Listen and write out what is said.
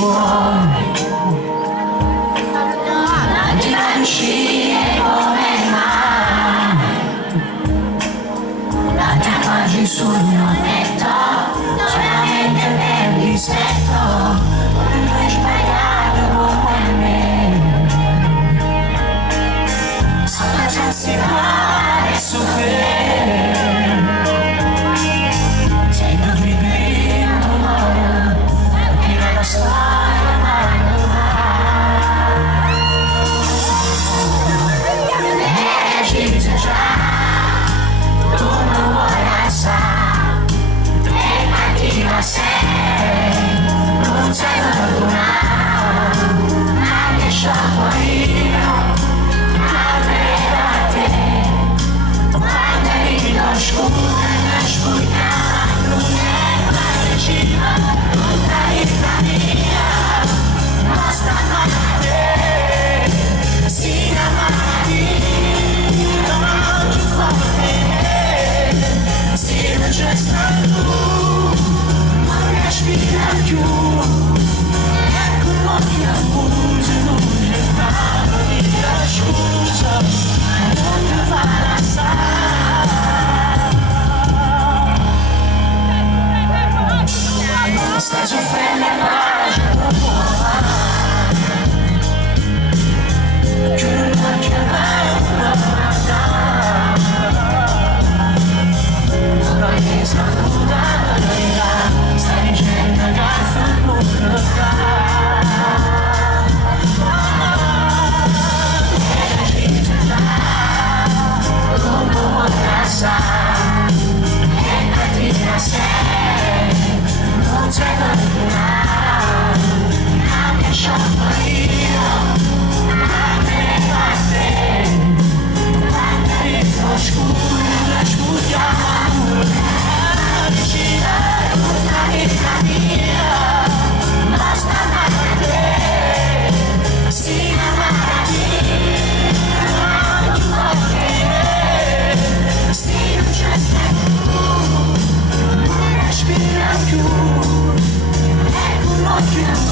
vuoi, non ti capisci come mai, non ti accorgi sul mio letto, solamente per rispetto, non hai sbagliato come me. Se facessi male soffrire, sei più vibrino l'ora, perché la storia non lo va. Deciso già, tu non vuoi assai, e cattiva sei, non sei perdonato, anche sciocco io, avrei a te, quando eri l'oscuro e nascogliato, non è mai vicino, tutta vita mia, nostra notte, si innamorati, non più forte, si non c'è stato, non respira più, ecco l'occhio abuso, non c'è stato via scusa, non ti fa stai soffrendo e lascia troppo che non c'è mai una non hai stato da verità, stai dicendo che il futuro fa e deciso già come vuoi passare e cattiva sei, non sei perdonato, anche sciocco io, anche a te, quando eri oscuro e spugliamo, vicina tutta vita mia, basta amare te, si innamorati, non più forte, si non c'è stato, non respira più, ecco l'occhio